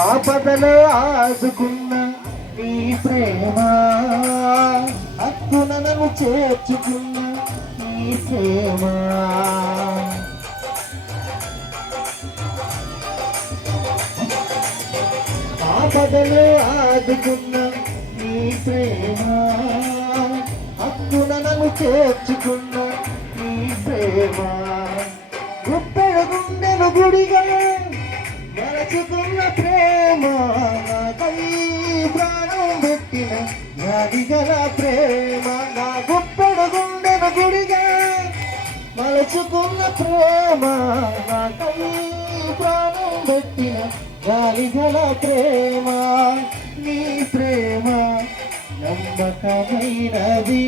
ఆపదలో ఆదుకున్న నీ ప్రేమ, హక్కున నన్ను చేర్చుకున్న నీ ప్రేమ. ఆపదలో ఆదుకున్న నీ ప్రేమ, హక్కున నన్ను చేర్చుకున్న నీ ప్రేమ. గుప్పెడు గుండెను గుడిగా మరచుకున్న ప్రేమ, నాకై ప్రాణం పెట్టిన నాదిగల ప్రేమ. నా గుప్పెడు గుండెను గుడిగా మరచుకున్న ప్రేమ, నాకై ప్రాణం పెట్టిన నాదిగల ప్రేమ. నీ ప్రేమ నమ్మకమైనది.